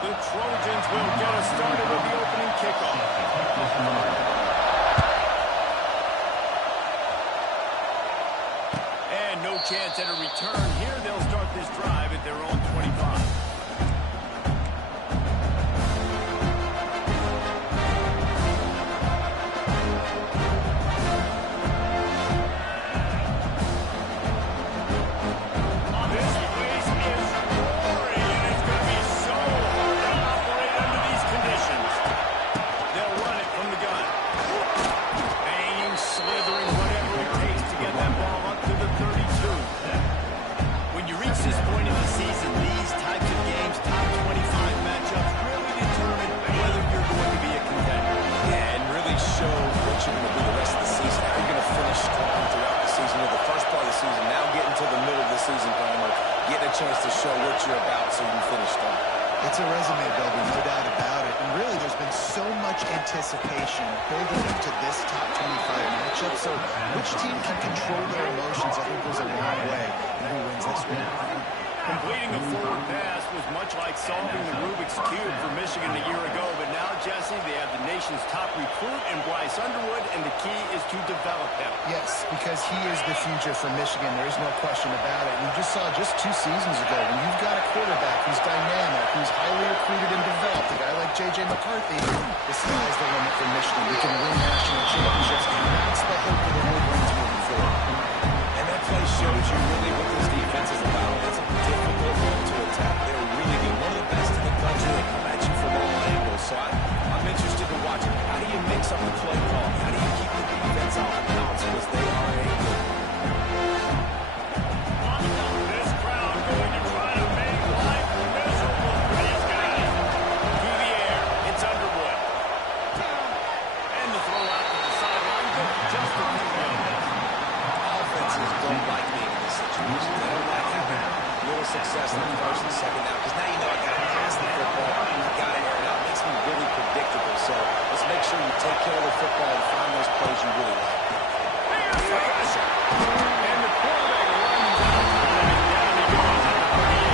The Trojans will get us started with the opening kickoff. And no chance at a return here. They'll start this drive at their own 25. Chance to show what you're about so you can finish strong. It's a resume builder, no doubt about it. And really, there's been so much anticipation building up to this top 25 matchup. So which team can control their emotions, I think, goes a long way in who wins this one. Completing a forward pass was much like solving the Rubik's Cube for Michigan a year ago. But now, Jesse, they have the nation's top recruit in Bryce Underwood, and the key is to develop him. Yes, because he is the future for Michigan. There is no question about it. And you just saw just 2 seasons ago, when you've got a quarterback who's dynamic, who's highly recruited and developed, a guy like J.J. McCarthy, the sky's the limit for Michigan. We can win national championships, and that's the hope for the Wolverines moving forward. And that play shows you really what this defense is about. It's a difficult role to attack. They're really good. One of the best in the country. They come at you from all angles. So I'm interested to watch it. How do you mix up the play call? How do you keep the defense off balance because they are able? This crowd going to try to make life miserable for these guys. Through the air, it's Underwood. And the throw out to the sideline, just a few yards. Offenses don't like being in this situation. They don't like having little success in the first and second down because now you know I got to pass the football. I got to air it out. It makes me really predictable. So let's make sure you take care of the football and find those plays you really like. And the quarterback runs out and down he goes at the 38.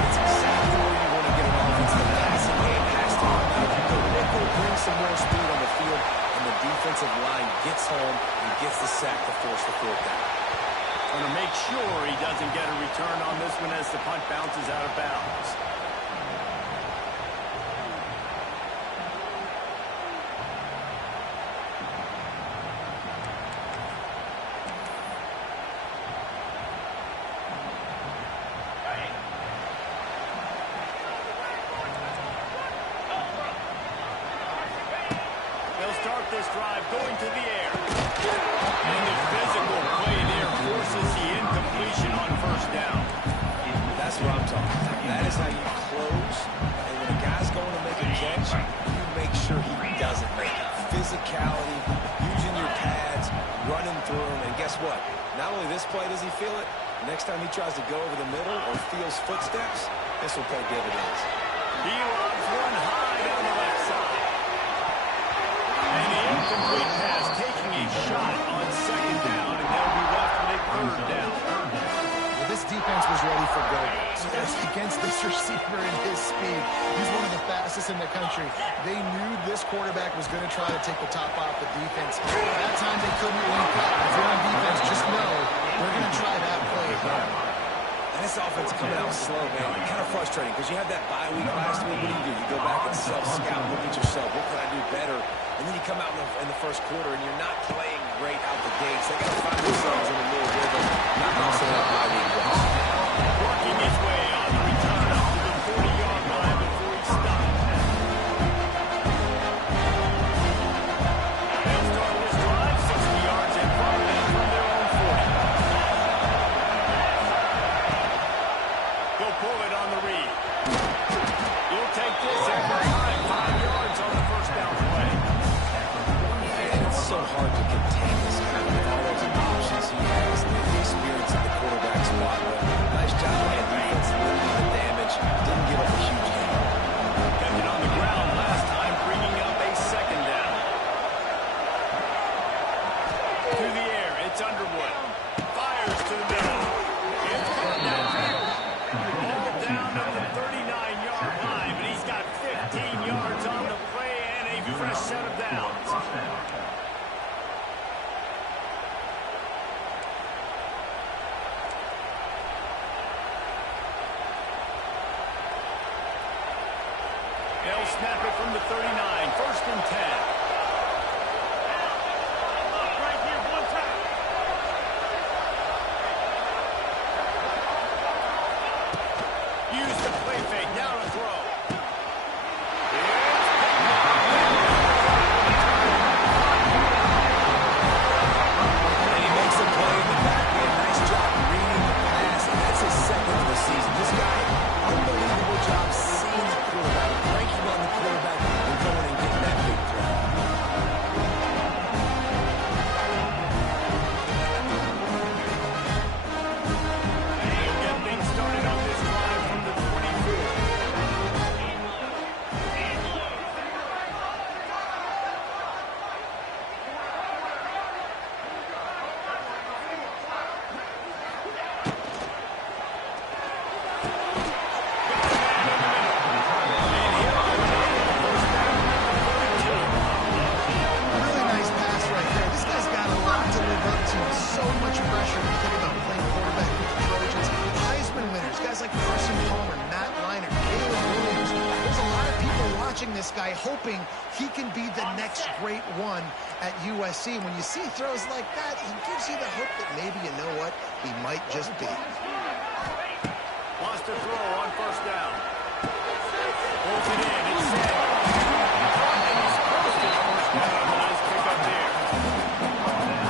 It's exactly where you want to get an offense. The passing game has to come out. The nickel brings some more speed on the field, and the defensive line gets home and gets the sack to force the 4th down. Going to make sure he doesn't get a return on this one as the punt bounces out of bounds. They'll start this drive going to the air. And the physical play there forces the incompletion on 1st down. That's what I'm talking about. That is how you close. And when a guy's going to make a catch, you make sure he doesn't make it. Physicality, using your pads, running through him. And guess what? Not only this play does he feel it, next time he tries to go over the middle or feels footsteps, this will pay dividends. He lobs one high down the left side. And the incomplete pass taking a shot on 2nd down, and they'll be left with a 3rd down. Well, this defense was ready for go. So against this receiver in his speed. He's one of the fastest in the country. They knew this quarterback was going to try to take the top off the defense. That time they couldn't link up. If you're on defense, just know they're going to try that play again. And this offense coming out slow, man. Kind of frustrating because you had that bye week last week. What do? You go back and self-scout, look at yourself. What can I do better? And then you come out in the first quarter and you're not playing great out the gates. They got to find themselves in a little rhythm, not also that bye week rest. Working his way on the return up to the 40-yard line before he stopped. They'll start this drive 60 yards in front of them from their own 40. They'll pull it on the read. You'll take this every time. 5 yards on the first down play. And it's so hard to contain this guy with all those options he has and the experience at the quarterback spot. But nice job by the defense limiting the damage. Didn't give up a huge gain. Kept it on the ground last time, bringing up a second down. Through the air, it's Underwood. Fires to the middle. It's caught downfield. All down to the 39-yard line, but he's got 15 yards on the play and a fresh set of downs. They'll snap it from the 39, 1st and 10. Right here, one time. Use the play fake, now to throw. And he makes a play in the back end. Nice job reading the pass, and that's his second of the season. This guy, unbelievable job seeing the quarterback, breaking on the quarterback, and going and getting that big throw. They'll get things started on this drive from the 24. Really nice pass right there. This guy's got a lot to live up to. So much pressure when you think about playing quarterback with the Trojans. Heisman winners, guys like Carson Palmer, Matt Leinart, Caleb Williams. There's a lot of people watching this guy hoping he can be the next great one at USC. When you see throws like that, he gives you the hope that maybe, you know what, he might just be. Wants to throw on 1st down. Pulls it in. It's set. He's close to the 1st down. Nice pick up there.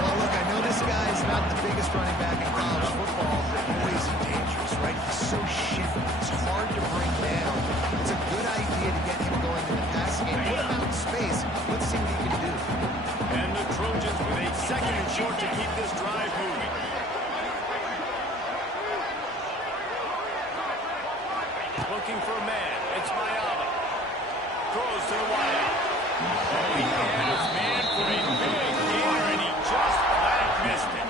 Well, look, I know this guy is not the biggest running back in college football, but boy, is he dangerous, right? He's so shifty. He's hard to bring down. It's a good idea to get him going in the passing game. Put him out in space. Let's see what he can do. And the Trojans with a 2nd and short to keep this drive moving. Looking for a man. It's Mayala. Throws to the wideout. Oh, he had his man for a big gainer, and he just flat missed it.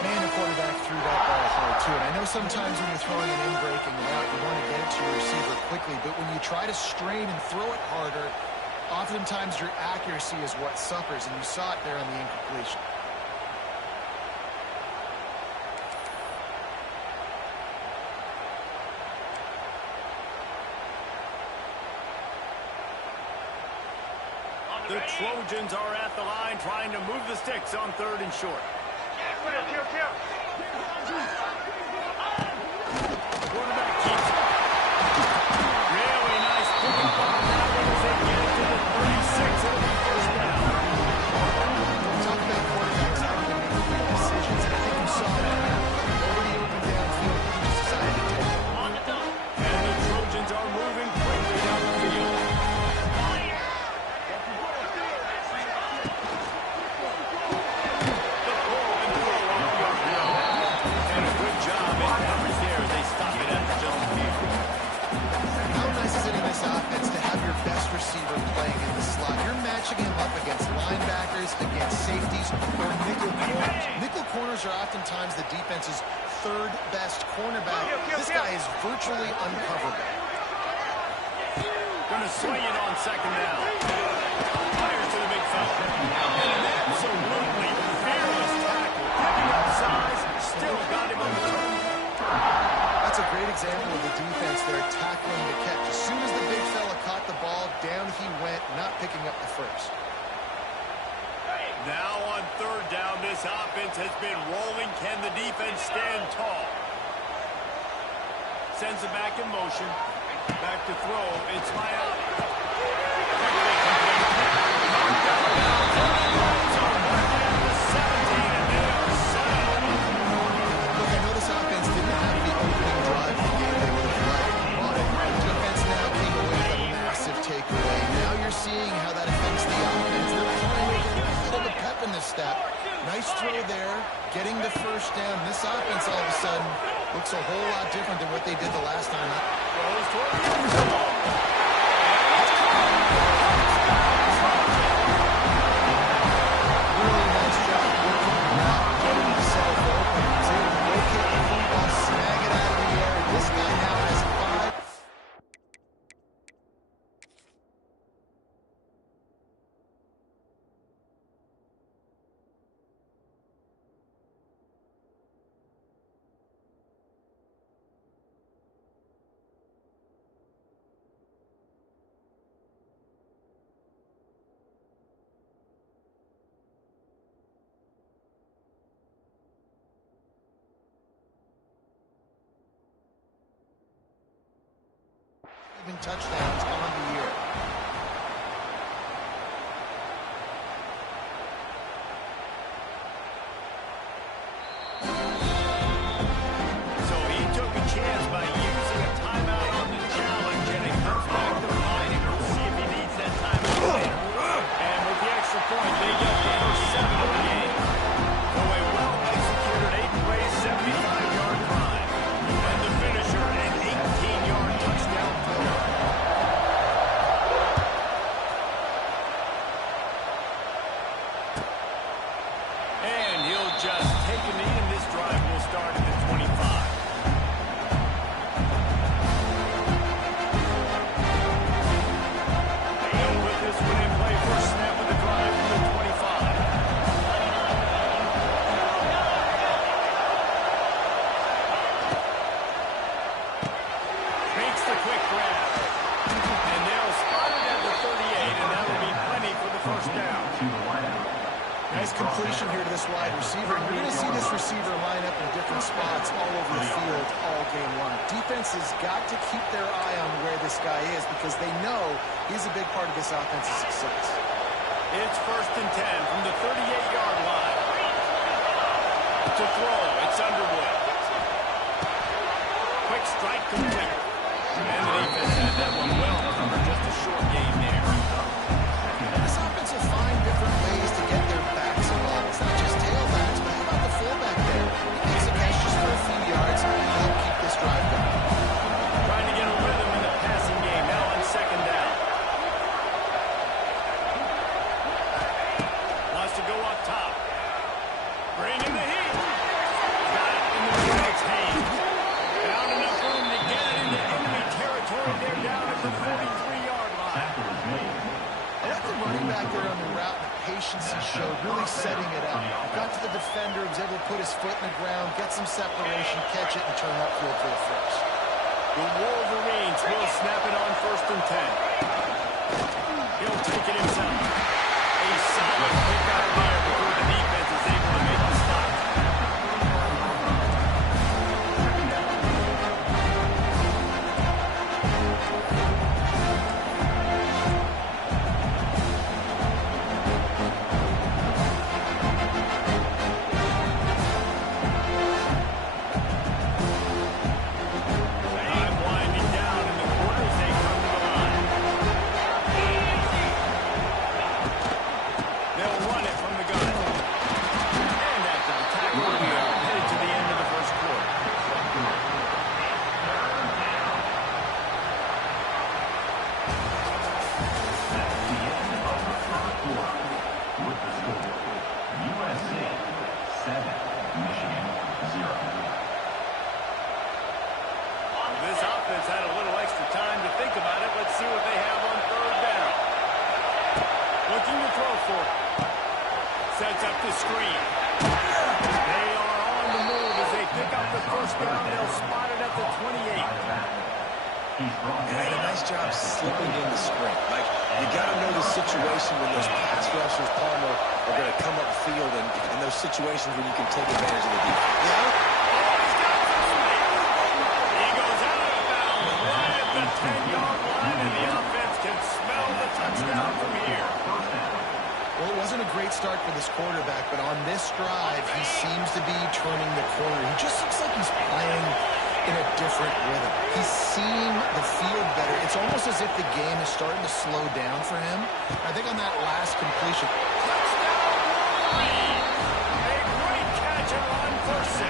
Man, the quarterback threw that ball hard, too. And I know sometimes when you're throwing an in-breaking route, you want to get it to your receiver quickly. But when you try to strain and throw it harder, oftentimes your accuracy is what suffers. And you saw it there on the incompletion. The Trojans are at the line trying to move the sticks on 3rd and short. Quarterback keeps it. Really nice pickup on that one as they get it to the 36. It'll be 1st down. Talk about quarterbacks having to make big decisions, and I think you saw that happen. Nobody open downfield, he just decided to take it. And the Trojans are moving quickly down the field. Receiver playing in the slot. You're matching him up against linebackers, against safeties, or nickel corners. Nickel corners are oftentimes the defense's 3rd best cornerback. This guy is virtually uncoverable. going to swing it on second down. Fires to the big fella. And an absolutely fearless tackle. Picking up size, still got him on the turn. That's a great example of the defense there tackling the catch. As soon as the big fella caught the ball, down he went, not picking up the first. Now on third down, this offense has been rolling. Can the defense stand tall? Sends it back in motion. Back to throw. It's Miami. Look, I know this offense didn't have the opening drive of the game they would have liked, but defense now came away with a massive takeaway. Now you're seeing how that affects the offense. They're trying to get a little bit of pep in this step. Nice throw there, getting the first down. This offense all of a sudden looks a whole lot different than what they did the last time. Throws toward the end zone. Really nice job working the route, getting himself open. He's able to locate the football, snag it out of the air. This guy now has 5. Touchdowns on the year. So he took a chance by using a timeout on the challenge, and it comes back to the line, and we'll see if he needs that timeout later. And with the extra point, they get the first 7 of the game. So a well-executed 8-play, 75-yard drive. And the finisher, an 18-yard touchdown throw. And he'll just take a knee, and this drive will start at the 25. He'll put this one in play for a snap with the drive from the 25. Makes the quick grab. And they'll spot it at the 38, and that'll be plenty for the first down. Nice completion here to this wide receiver. You're going to see this receiver line up in different spots all over the field all game long. Defense has got to keep their eye on where this guy is because they know he's a big part of this offense's success. It's 1st and 10 from the 38-yard line. To throw, it's Underwood. Quick strike complete. And the defense had that one well covered. Just a short game there. This offense will find different ways to get their backs involved. It's not just tailbacks, but how about the fullback there? He makes a catch just for a few yards to help keep this drive going. Trying to get a rhythm in the passing game. Now on second down. Wants to go up top. Bring in the heat. Got it in the middle of his hands. Found enough room to get it into enemy territory. They're down at the 43-yard line. I like the running back there on the route, the patience he showed, really setting it up. Got to the defender, was able to put his foot in the ground, get some separation, catch it, and turn upfield for the first. The Wolverines will snap it on 1st and 10. He'll take it himself. A solid pick out there before the defense is able to make the stop. Time winding down in the quarter as they come to the line. the screen. They are on the move as they pick up the first down. They'll spot it at the 28. And a nice job slipping in the screen. Like, you got to know the situation when those pass rushers, Palmer, are going to come upfield and those situations when you can take advantage of the defense. He goes out of bounds right at the 10-yard line, and the offense can smell the touchdown from here. Well, it wasn't a great start for this quarterback, but on this drive, he seems to be turning the corner. He just looks like he's playing in a different rhythm. He's seeing the field better. It's almost as if the game is starting to slow down for him. I think on that last completion. Touchdown, Wolverine! A great catch and run for 6.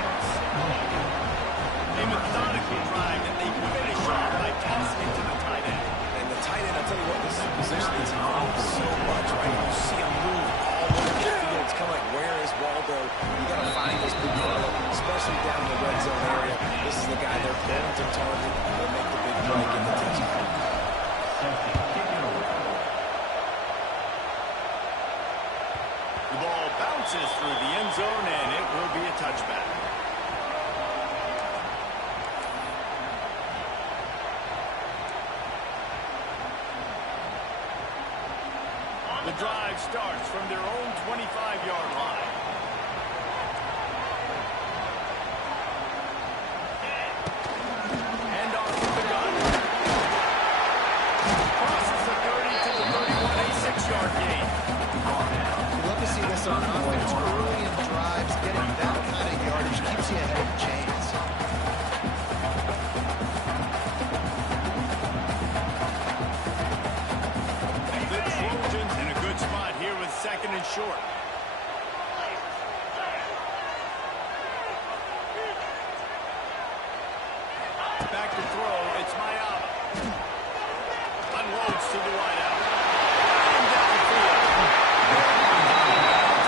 A methodical drive that they finish off by tossing it to the tight end. And the tight end, I'll tell you what, this is a position that's involved so much, right? You see him move all over the field. It's kind of like, where is Waldo? You got to find this big fellow, especially down in the red zone area. This is the guy they're going to target. They'll make the big play, get the touchdown. The ball bounces through the end zone, and it will be a touchback. The drive starts from their own 25-yard line. And off to the gun. Crosses the 30 to the 31, a 6-yard gain. You love to see this on offense early in drives. Getting that kind of yardage keeps you ahead of the chains. The Trojans in a good spot here with 2nd and short. Back to throw, it's Mayaba. Unloads to the wideout. And downfield.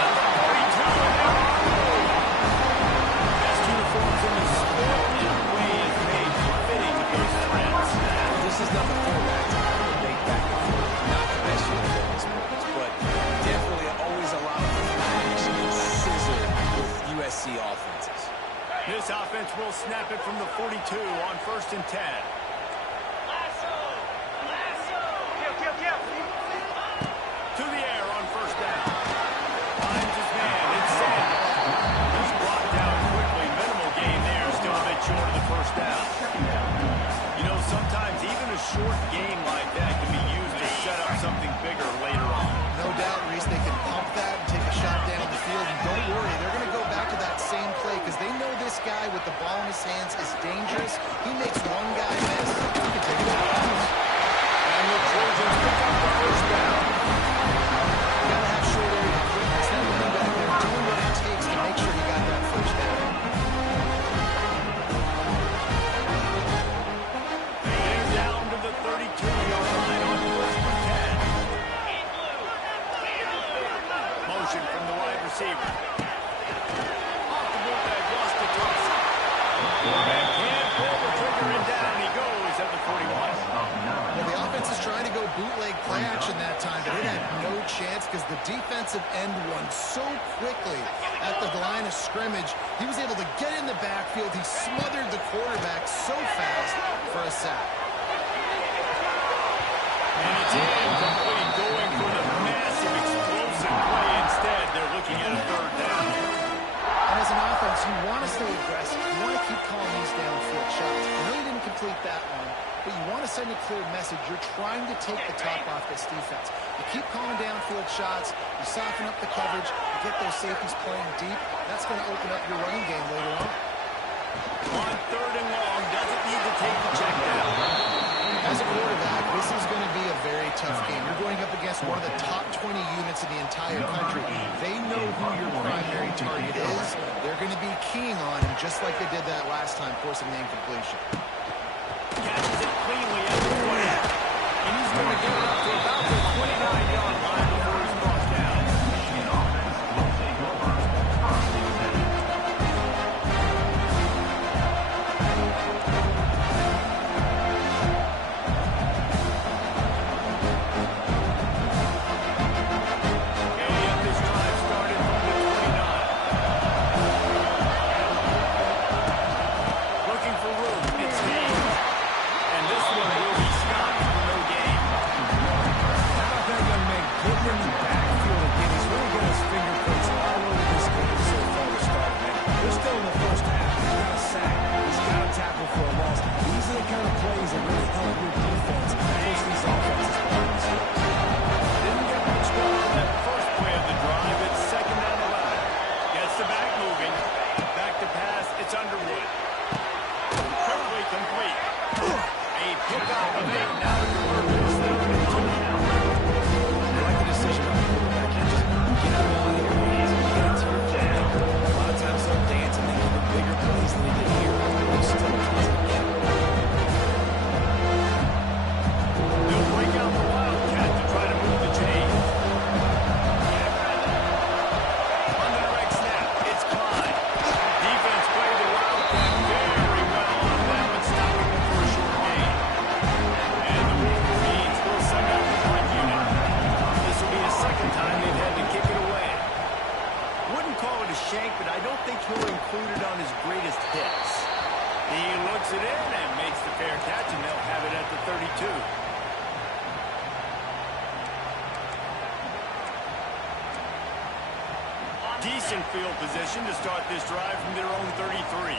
To the 42, and they're on the move. Best uniforms in the sport, and a way is made fitting of those threats. This is not the fullback time to make back and forth. Not the best uniform in sports, but definitely always a lot of flash and scissor with USC offenses. This offense will snap it from the 42 on 1st and 10. To the air on 1st down. Finds his man in Sanders. He's blocked down quickly. Minimal gain there. Still a bit short of the 1st down. You know, sometimes even a short gain like that can be used to set up something bigger later on. No doubt, Reese, they can pump that and take a shot down the field. And don't worry, they're going to go back to that same play because they know this guy with the ball in his hands is dangerous. He makes one guy miss. He can take it out. And the Trojans pick up the 1st down. You got to have short area quickness. That running back there doing what it takes to make sure he got that 1st down. They're down to the 32-yard line on 1st and 10. Motion from the wide receiver. Off the bootleg, lost the toss. And can't pull the trigger, and down he goes at the 41. Well, the offense is trying to go bootleg play action that time, but it had no chance because the defensive end won so quickly at the line of scrimmage. He was able to get in the backfield. He smothered the quarterback so fast for a sack. And it's incomplete, going for the massive explosive play. Instead, they're looking at a 3rd down. And as an offense, you want to stay aggressive. You want to keep calling these downfield shots. I know you didn't complete that one, but you want to send a clear message. You're trying to take the top off this defense. You keep calling downfield shots. You soften up the coverage. You get those safeties playing deep. That's going to open up your running game later on. On 3rd and long, doesn't need to take the check down. As a quarterback, this is going to be a very tough game. You're going up against one of the top 20 units in the entire country. They know who your primary target is. They're going to be keying on him just like they did that last time, forcing the incompletion. Catches it cleanly at the 20. And he's going to get it up to about the 29-yard line before he's brought down. Okay, this drive started from the 20. in the backfield again. He's really got his fingerprints all over this game so far to start, man. They're still in the first half. He's got a sack. He's got a tackle for a loss. These are the kind of plays that really help your defense push these offenses forward. Didn't get much going on that first play of the drive. It's second down the line. Gets the back moving. Back to pass. It's Underwood. Quickly complete. A pickup of 8. Now to convert this third and long count. I like the decision by the quarterback. You just get him out of your hands and get it to your playmaker. A lot of times they'll dance and make even bigger plays than he did here. But still doesn't get it. They'll break out the Wildcat to try to move the chain. On the direct snap, it's Klein. Defense played the Wildcat very well on that one, stopping them for a short gain. And the Wolverines will send out the punt unit. This will be the second time they've had to kick it away. Wouldn't call it a shank, but I don't think he'll include it on his greatest hits. He looks it in and makes the fair catch, and they'll have it at the 32. Decent field position to start this drive from their own 33.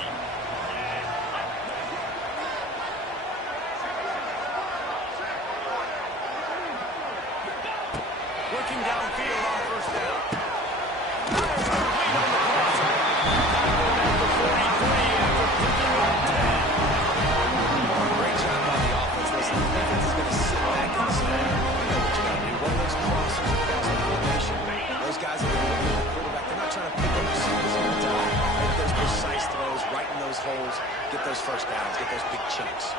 Looking downfield on first down. Fires complete on the crosser. Tackled at the 43 after picking up 10. Great job by the offense. Listen, the defense is going to sit back and say, you know what you got to do. One of those crossers across the formation. Those guys are going to look at the quarterback. They're not trying to pick up receivers on the top. Make those precise throws, right in those holes, get those first downs, get those big chunks.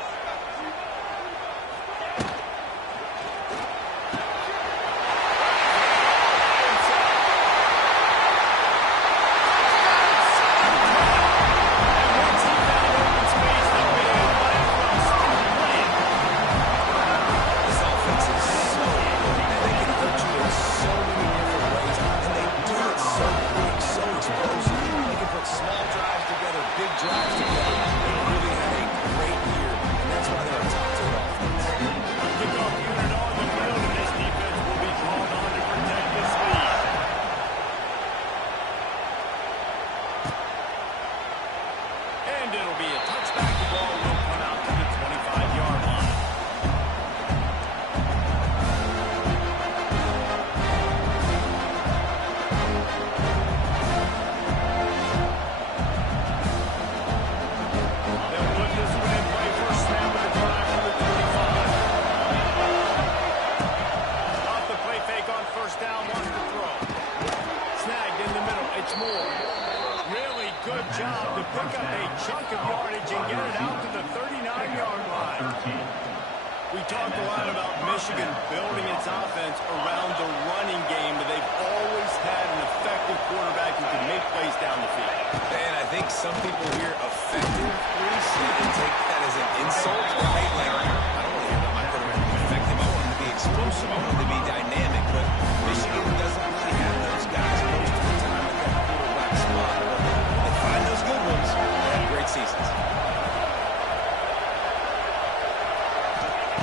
We talked a lot about Michigan building its offense around the running game, but they've always had an effective quarterback who can make plays down the field. And I think some people hear effective, and take that as an insult, right? Like, I don't want to hear about my quarterback being effective. I want him to be explosive. I want him to be dynamic. But Michigan doesn't really have those guys most of the time at that quarterback spot. But when they find those good ones, they have great seasons.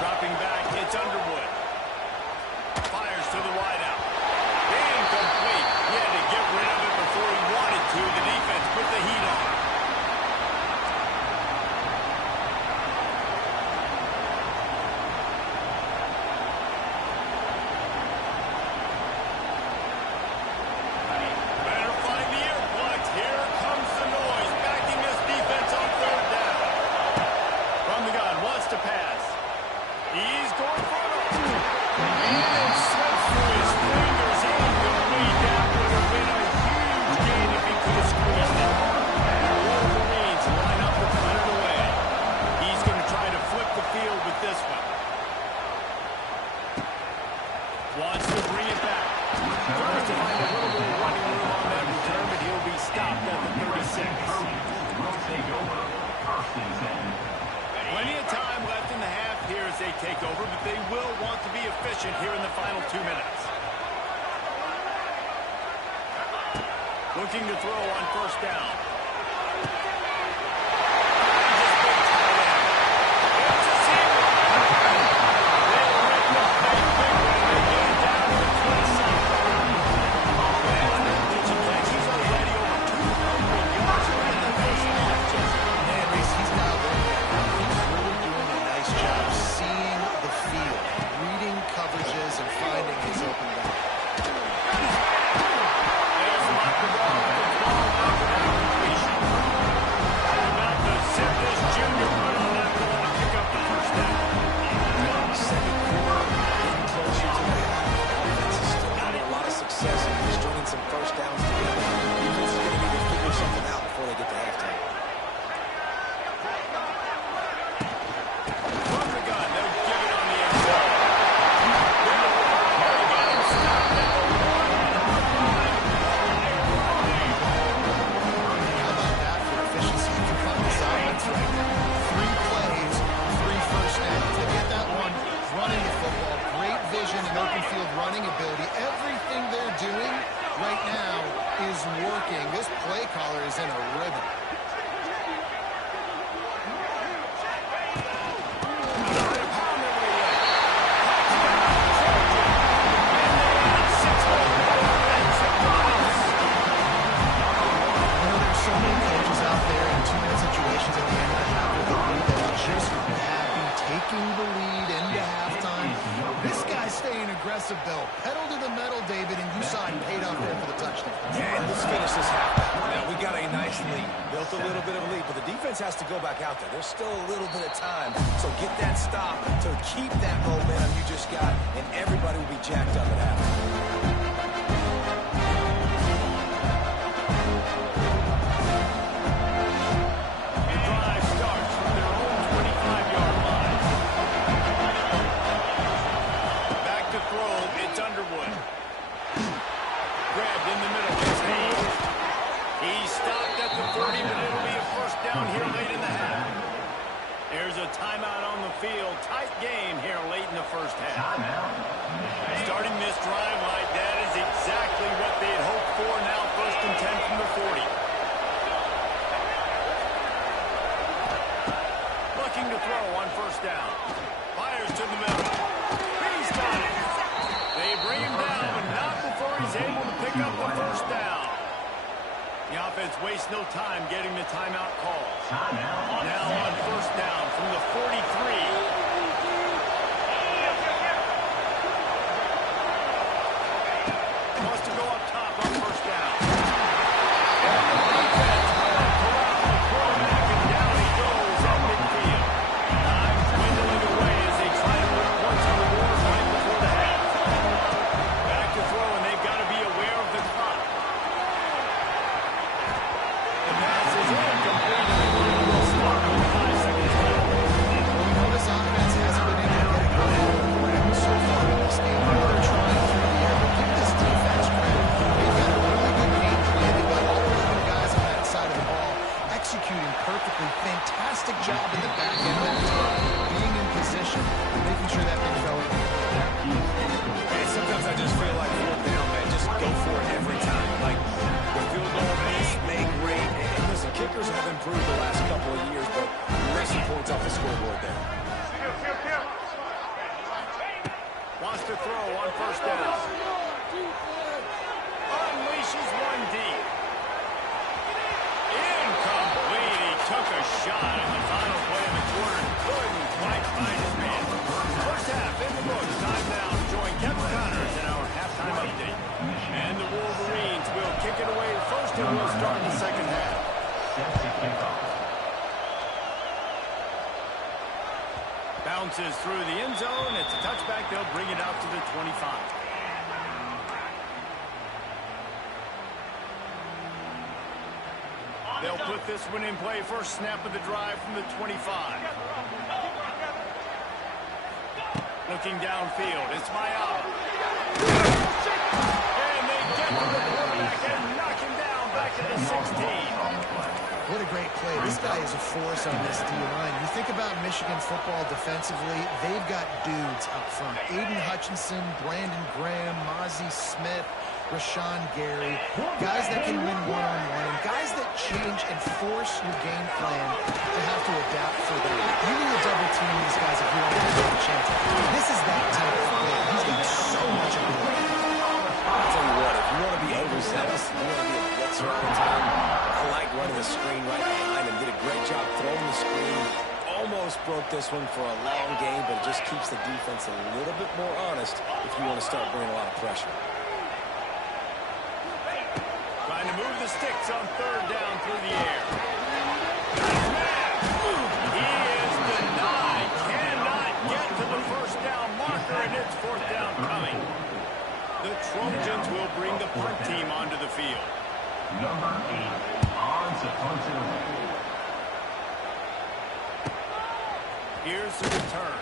Dropping back, it's Underwood. Fires to the wideout. Incomplete. He had to get rid of it before he wanted to. The defense put the heat on. Better find the earplugs. Here comes the noise. Backing this defense on third down. From the gun, wants to pass. He's going for it. And it slips through his fingers. Incomplete. That would have been a huge gain if he could have squeezed it. And the Wolverines line up to punt it away. He's going to try to flip the field with this one. Wants to bring it back. Tries to find a little bit of running room on that return, but he'll be stopped at the 36. Plenty of time left in the half here as they take over, but they will want to be efficient here in the final 2 minutes. Looking to throw on first down. Just big tight end. It's a seam. They'll rip the big one, and they get it down to the 27. process and stringing some first downs together. Defense is going to need to figure something out before they get to halftime. From the gun, they'll give it on the inside. How about that for efficiency? You can find this offense right now. 3 plays, 3 first downs. They get that one running the football. Great vision and open field running ability. Everything they're doing right now is working. This play caller is in a rhythm. So many coaches out there in 2-minute situations at the end of the half with a lead that's just happy taking the lead into halftime. This guy's staying aggressive, though. Pedal to the metal, David, and you saw it paid off there for the touchdown. Yeah, and let's finish this half. Now, we got a nice lead. Built a little bit of a lead, but the defense has to go back out there. There's still a little bit of time. So get that stop to keep that momentum you just got, and everybody will be jacked up at halftime. Timeout on the field. Tight game here late in the first half. Starting this drive like that is exactly what they had hoped for. Now 1st and 10 from the 40. Looking to throw on 1st down. Fires to the middle. He's got it. They bring him down, but not before he's able to pick up the 1st down. The offense wastes no time getting the timeout call. Now on 1st down from the 43. Wants to go up top on 1st down. And the defense will corral the quarterback, and down he goes at midfield. Time dwindling away as they try to put points on the board right before the half. Back to throw, and they've got to be aware of the clock. The pass is incomplete, and will start with 5 seconds left. We know this offense hasn't been able to get it going so far in this game. They're trying through the air, but give this defense credit. They've got a really good game plan. They've got all 11 guys on that side of the ball executing perfectly. Fantastic job in the back end of that time, being in position, making sure that thing fell in. Man, sometimes I just feel like 4th down, man, just go for it every time. Like, the field goal is made great. And listen, kickers have improved the last couple of years, but racing points off the scoreboard there. Wants to throw on 1st down. Unleashes one deep. Incomplete. He took a shot in the final play of the quarter and couldn't quite find his man. 1st half in the books. Time now to join Kevin Connors in our halftime update. And the Wolverines will kick it away first, and we'll start the 2nd half. Bounces through the end zone. It's a touchback. They'll bring it out to the 25. They'll put this one in play. First snap of the drive from the 25. Looking downfield. It's Mayala. And they get to the quarterback and knock him down back at the 16. What a great play. This guy is a force on this D-line. You think about Michigan football defensively, they've got dudes up front. Aiden Hutchinson, Brandon Graham, Mozzie Smith, Rashawn Gary. Guys that can win one-on-one and guys that change and force your game plan to have to adapt for them. You need to double team these guys if you want to get a chance. This is that type of player. He's got so much ability. I'll tell you what, if you want to be overzealous, you want to be a blitzer all the time, I like running the screen right behind him. Did a great job throwing the screen. Almost broke this one for a long game, but it just keeps the defense a little bit more honest if you want to start bringing a lot of pressure. Trying to move the sticks on 3rd down through the air. He is denied. Cannot get to the 1st down marker, and it's 4th down coming. The Trojans will bring the punt team onto the field. Number 8 on to punt it away. Here's the return.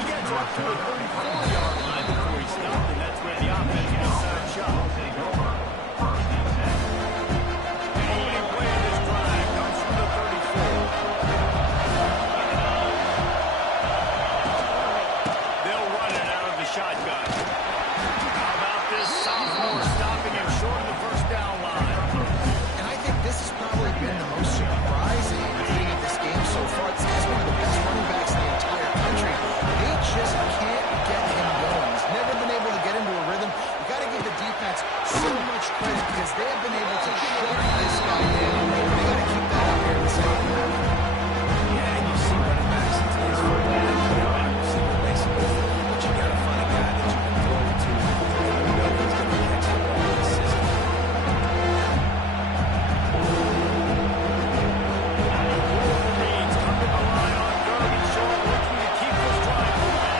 He gets up to the 34-yard line before he stopped, and that's where the offense will set up shop. Take over. First and 10. The opening play of this drive comes from the 34. They'll run it out of the shotgun. How about this sophomore stopping him short of the first down line? And I think this has probably been the most surprising thing of this game so far. This guy's one of the best running backs in the entire country. They just can't get him going. He's never been able to get into a rhythm. You got to give the defense so much credit because they have been able to shut this guy down. They got to keep that up here in the second half. Yeah, and you see running backs in today's football. You see what makes it good. But you got to find a guy that you can throw it to. And you know he's going to catch the ball in the system. Reeds come to the line on third and short, looking to keep this drive moving.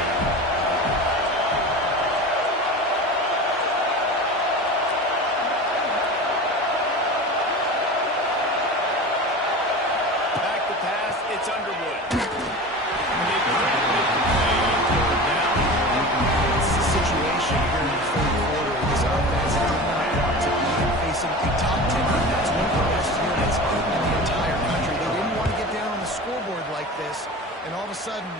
Back to pass, it's Underwood. They can't make the play on third down. It's the situation here in the third quarter. This offense did not want to be facing a top 10 defense, one of the best units in the entire country. They didn't want to get down on the scoreboard like this, and all of a sudden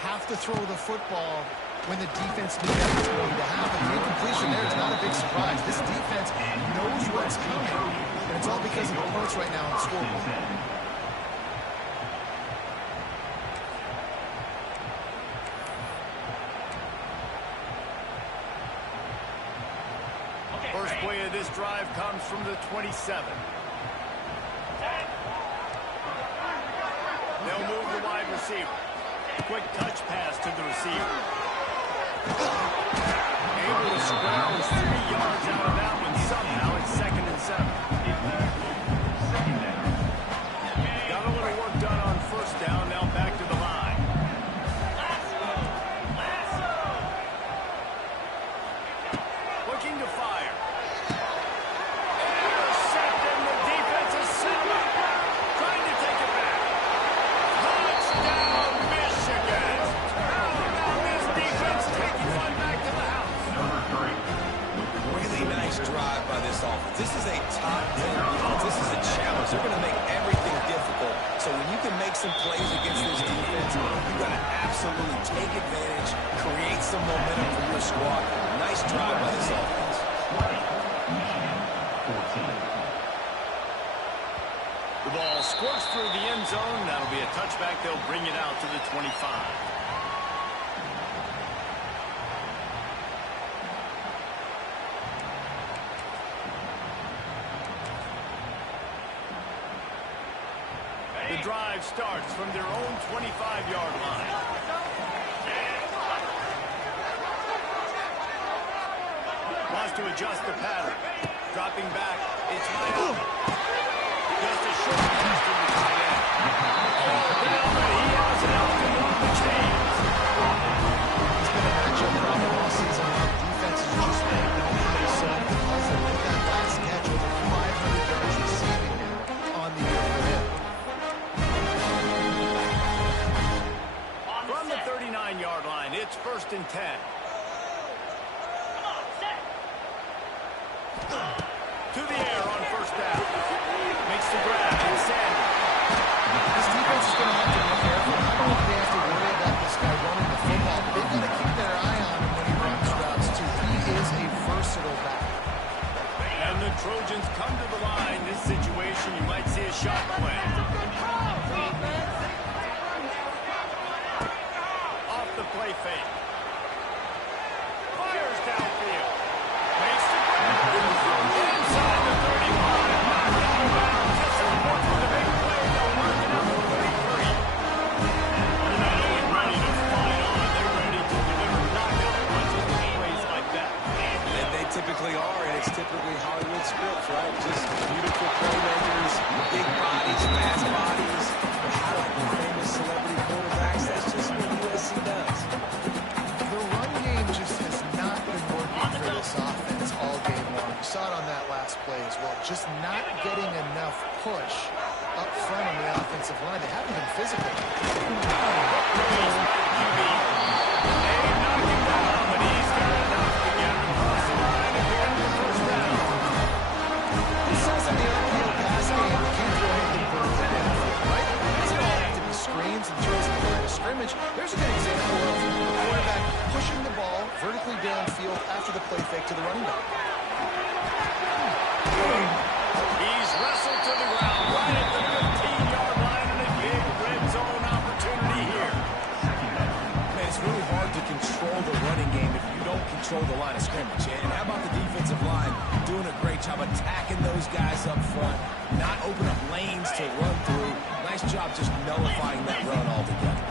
have to throw the football when the defense knew that was going to happen. The incompletion there is not a big surprise. This defense knows what's coming, and it's all because of the points right now on the scoreboard. First play of this drive comes from the 27. They'll move the wide receiver. Quick touch pass to the receiver. Able to scrounge 3 yards out of that one somehow. It's 2nd and 7. Got a little work done on first down. Now back to the line. Looking to fire. Intercepted. The defense is set up. Trying to take it back. Touchdown, Michigan. How about this defense taking one back to the house? Number 3. Really nice drive by this offense. This is a top 10 defense. This is a challenge. They're going to make everything difficult. So when you can make some plays against this defense, you've got to absolutely take advantage, create some momentum for your squad. Nice drive by this offense. 14. The ball squirts through the end zone. That'll be a touchback. They'll bring it out to the 25. The drive starts from their own 25-yard line. Wants to adjust the pattern. Dropping back. It's Miami. Just a short pass to the tight end. Oh, down, but he has it out to move the chains. It's been a matchup problem all season long. Defense has just been known for themselves because of that last catch, over 500 yards receiving on the year for him. From the 39-yard line, it's 1st and 10. To the air on first down. Makes the grab. And Sanders. This defense is going to have to be careful. Not only do they have to worry about this guy running the football, but they've got to keep their eye on him when he runs routes, too. He is a versatile back. And the Trojans come to the line. This situation, you might see a shot play. Off the play fake. Fires downfield. Makes the grab. Inside the 35. Knocked out of bounds. This is one for the big play. They'll mark it up for 33. They're not only ready to fight on, they're ready to deliver knockout punches with plays like that. And they typically are, and it's typically Hollywood scripts, right? Just beautiful playmakers, big bodies, fast bodies. How like the famous celebrity quarterbacks, that's just what USC does. The run game just has not been working for this this offense all game long. You saw it on that last play as well. Just not getting enough push up front on the offensive line. They haven't been physical. This says in the RPO pass game, you can't throw anything further than anything, right? It's all have to be screens and throws in the line of scrimmage. There's a good example of the quarterback pushing the ball vertically downfield after the play fake to the running back. He's wrestled to the ground right at the 15-yard line, and a big red zone opportunity here. Man, it's really hard to control the running game if you don't control the line of scrimmage. And how about the defensive line doing a great job attacking those guys up front, not open up lanes to run through. Nice job just nullifying that run altogether.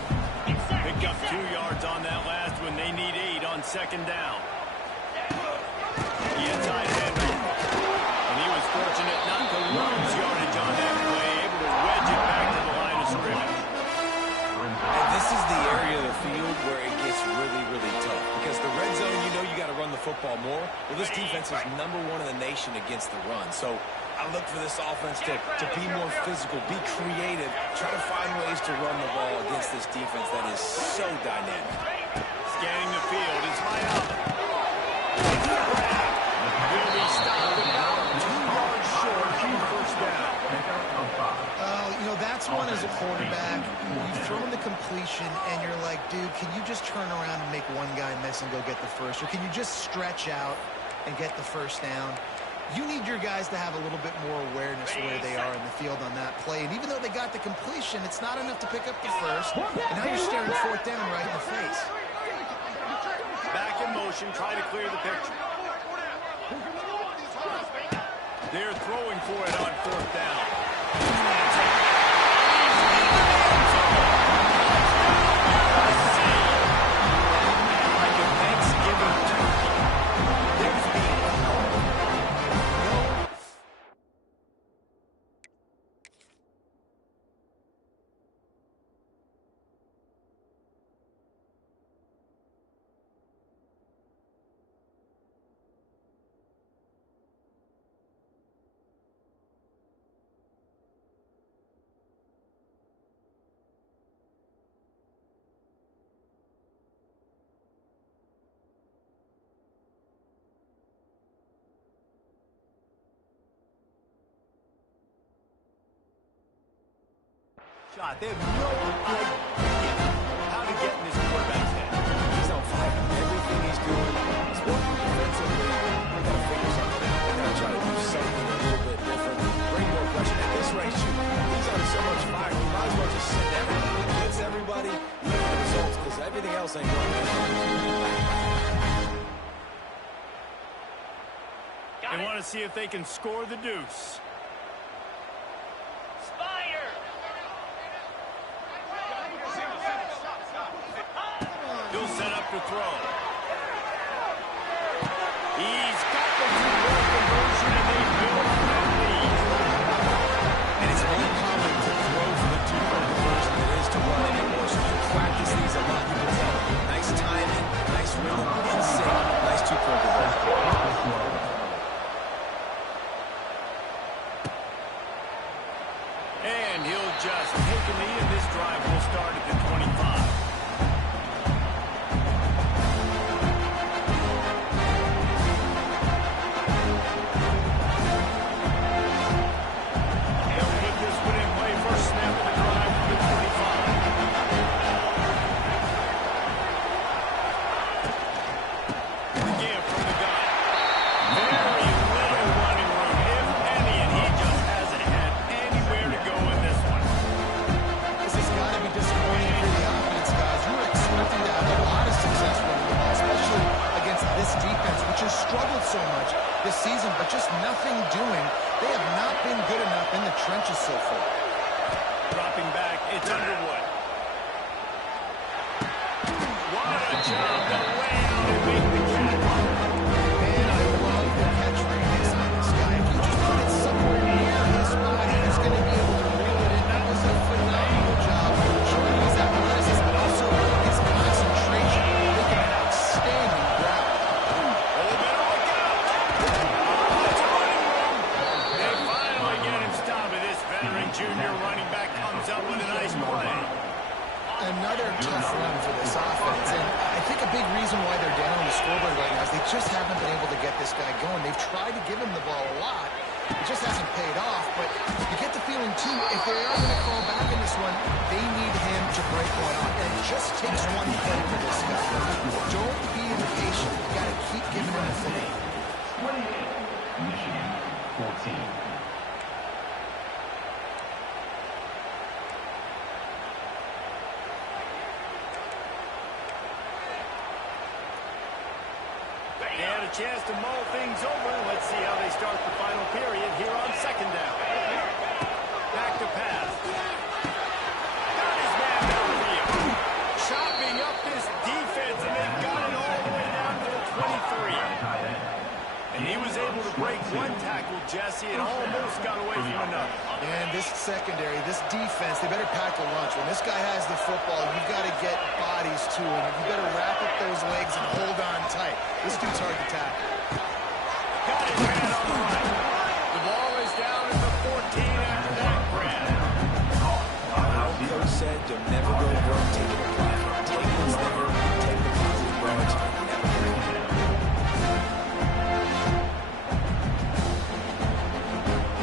Picked up 2 yards on that last one. They need 8 on second down. The inside handoff. And he was fortunate not to lose yardage on that play, able to wedge it back to the line of scrimmage. And this is the area of the field where it gets really, really tough. Because the red zone, you know you got to run the football more. Well, this defense is #1 in the nation against the run. So I look for this offense to be more physical, be creative, try to find ways to run the ball against this defense that is so dynamic. Scanning the field is Mayala. Will be stopped about 2 yards short of first down. You know, that's one as a quarterback. You've thrown the completion, and you're like, dude, can you just turn around and make one guy miss and go get the first? Or can you just stretch out and get the first down? You need your guys to have a little bit more awareness where they are in the field on that play. And even though they got the completion, it's not enough to pick up the first. And now you're staring 4th down right in the face. Back in motion, try to clear the picture. They're throwing for it on 4th down. Like a Thanksgiving turkey. There's beef. Shot. They have no idea how to get in this quarterback's head. He's on fire. Everything he's doing is working defensively. They've got to figure something out. They've got to try to do something a little bit different. Bring more pressure. At this rate, shoot, he's on so much fire, he might as well just send everybody. Blitz everybody, look at the results, because everything else ain't working. They want to see if they can score the deuce. He'll set up to throw. He's got the 2-point conversion, and they build on that lead. And it's more common to throw for the 2-point conversion than it is to run anymore. So you practice these a lot, you can tell. Nice timing, nice rhythm, in sync, nice 2-point conversion. And he'll just take a knee, and this drive will start at the 25. Struggled so much this season, but just nothing doing. They have not been good enough in the trenches so far. Dropping back, it's Underwood. What a job to lay out and make the catch. Man, I love the catch radius on this guy. If you just put it somewhere near his body, he's going to be able to reel it in. That was a phenomenal job showing his athleticism, but also his concentration, making an outstanding grab. Oh, better look out. their tough run for this offense. And I think a big reason why they're down on the scoreboard right now is they just haven't been able to get this guy going. They've tried to give him the ball a lot. It just hasn't paid off. But you get the feeling, too, if they are going to call back in this one, they need him to break one off. And it just takes one play for this guy. Don't be impatient. You got to keep giving him the fade. 28, Michigan, 14. They had a chance to mull things over. Let's see how they start the final period here on second down. Back to pass. Got his man downfield. Chopping up this defense, and they got it all the way down to the 23. And he was able to break one tackle, Jesse, and almost got away from another. And this secondary, this defense, they better pack a lunch. When this guy has the football, you've got to get bodies to him. You better wrap up those legs and hold on tight. This dude's hard to tackle. Got his man on the right. The ball is down at the 14 after that grab. Our coach said you'll never go to work taking a profit. Take what's there, take the positive yards, never break it.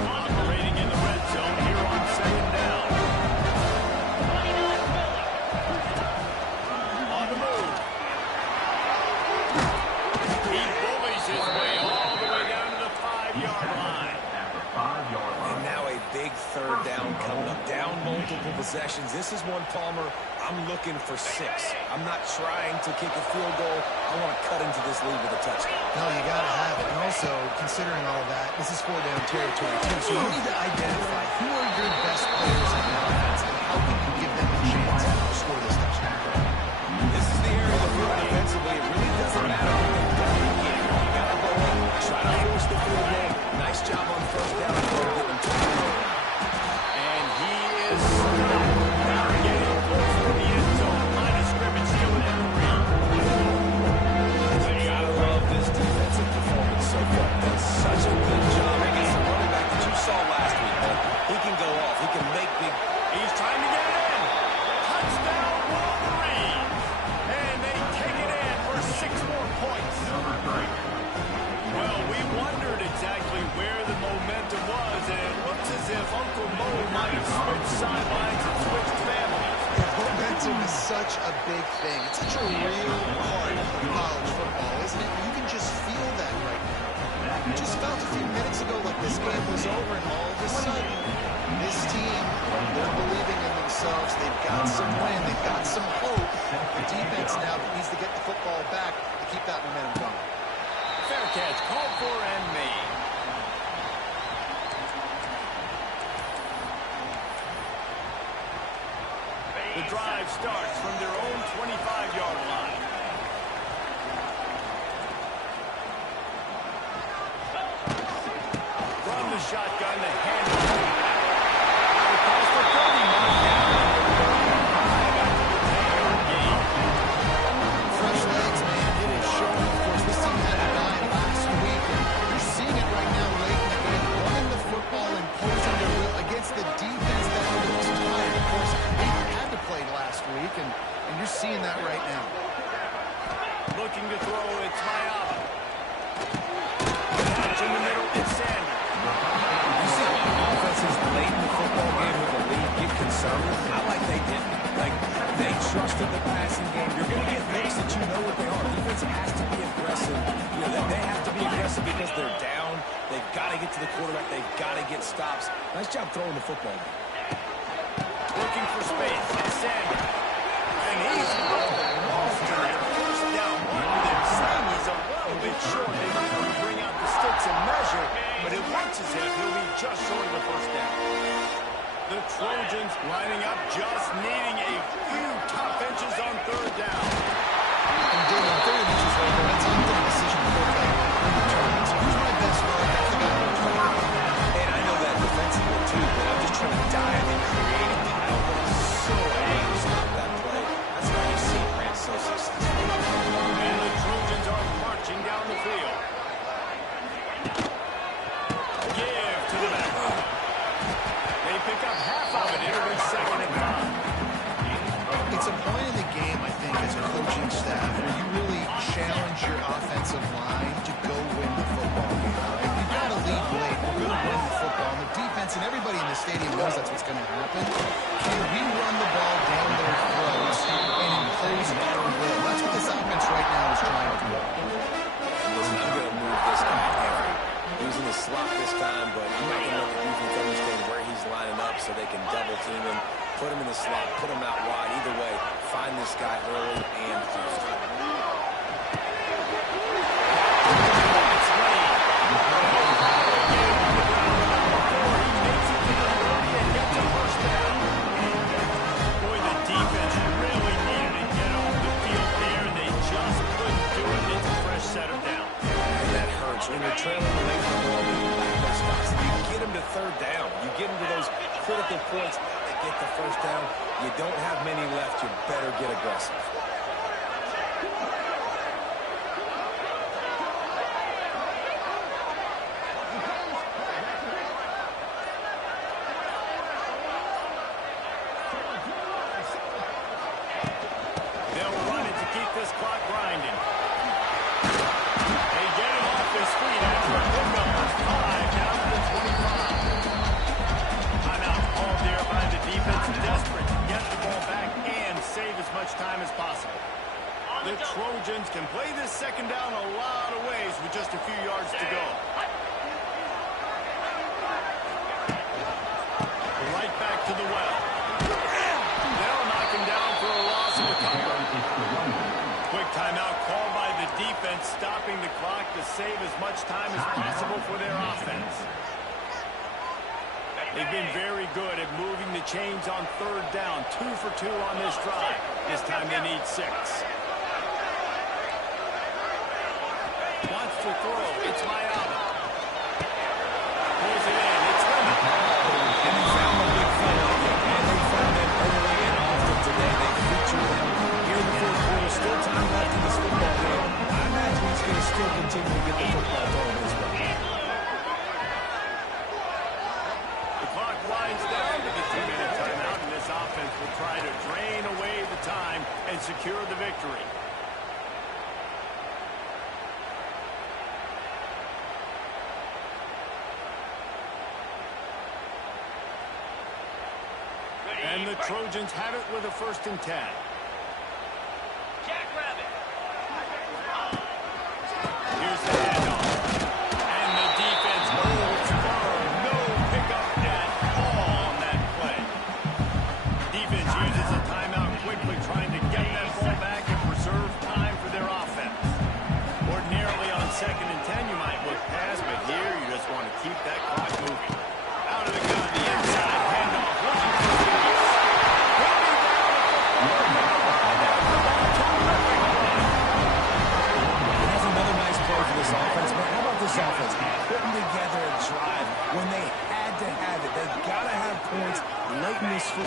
Operating in the red zone here on second down. On the move. He bullies his way all the way down to the 5-yard line. At the 5-yard line. And now a big third down coming up. Down multiple possessions. This is one, Palmer, I'm looking for 6. I'm not trying to kick a field goal. I want to cut into this lead with a touchdown. No, you got to have it. And also, considering all of that, this is 4-down territory, too. So you need to identify who are your best players in the offense and how can you give them a chance to score this touchdown. This is the area of the field defensively. It really doesn't matter what they've done in the game. You got to go in, try to force the field goal. Nice job on first down. Getting And he is stopped. Getting close to the end zone. Line of scrimmage here with that 3. You gotta love this defensive performance so far. Done such a good job against the running back that you saw last week, man. He can go off. He can make big. He's trying to get it in. Touchdown, Wolverines. And they take it in for 6 more points. Well, we wondered exactly where the momentum was, and it looks as if Uncle Mo might have switched sidelines and switched families. Momentum is such a big thing. It's such a real part of college football, isn't it? You can just feel that right now. You just felt a few minutes ago like this game was over, and all of a sudden, this team, they're believing in themselves. They've got some wind. They've got some hope. The defense now needs to get the football back to keep that momentum going. Fair catch, called for and made. The drive starts from their own 25-yard line. From the shotgun, the handoff. Across the 30, mark down at the 35 after the 10-yard gain. Fresh legs, man. It is showing. Of course, this team had a guy last week, and you're seeing it right now late in the game, running the football and posing their will against the defense that looks tired. Of course, they had to play last week, and you're seeing that right now. Looking to throw, it's Mayaba. Catch in the middle, it's Sanders. You see a lot of offenses late in the football game with the lead get conservative. Not like they didn't. Like, they trusted the passing game. You're going to get looks that you know what they are. Defense has to be aggressive. You know, they have to be aggressive because they're down. They've got to get to the quarterback. They've got to get stops. Nice job throwing the football. Looking for space, it's Sanders. And he's almost to that first down run with him. He's a little bit short. They might want to bring out the sticks and measure, but it looks as if he'll be just short of the first down. The Trojans lining up, just needing a few top inches on third down. And David, 30 inches right there, that's often a decision to go back and return. So who's my best guard? I think I'm going to try to. And I know that defensively too, but I'm just trying to dive and create a pile. But I'm so angry to stop that play. That's why you see Grant so successful. And the Trojans are marching down the field. Give to the back. They pick up half of it. It'll be 2nd and 5. It's a point in coaching staff where you really challenge your offensive line to go win the football game. Right? You've got to lead late. We're going to win the football. And the defense and everybody in the stadium knows that's what's going to happen. Can we run the ball down their throats and impose our will? That's what this offense right now is trying to do. Listen, I'm going to move this guy every. He was in the slot this time, but I'm not going to let the defense understand where he's lining up so they can double team him, put him in the slot, put him out wide. Either way, find this guy early and often. Boy, the defense really needed to get off the field there, and they just couldn't do it. It's a fresh set of down. And that hurts. When you're trailing away from the ball, you lack those spots. You get him to third down. You get him to those critical points that get the first down. You don't have many left. You better get aggressive. They'll run it to keep this clock grinding. They get him off his feet after a pickup of 5 down to the 25. Timeout called there by the defense, desperate to get the ball back and save as much time as possible. The Trojans can play this second down a lot of ways with just a few yards to go. Right back to the well. They'll knock him down for a loss of a couple. Quick timeout called by the defense, stopping the clock to save as much time as possible for their offense. They've been very good at moving the chains on third down. 2 for 2 on this drive. This time they need 6. Wants to throw. It's Mayala. Pulls it in. It's Lemon. And they found a big field. And they found them early and often today. They featured them here in the fourth quarter. Still time left in this football game. I imagine he's going to still continue to get the football thrown his way. The clock winds down to the 2-minute timeout, and this offense will try to drain away the time and secure the victory. And the Trojans have it with a 1st and 10. Here's the handoff. And the defense holds firm. No pickup at all on that play. Defense uses a timeout quickly, trying to get that ball back and preserve time for their offense. Ordinarily on 2nd and 10, you might look past, but here you just want to keep that clock moving. Out of the gun, the inside handoff. Looking for this offense, man. How about this offense? Putting together a drive when they had to have it. They got to have points late in this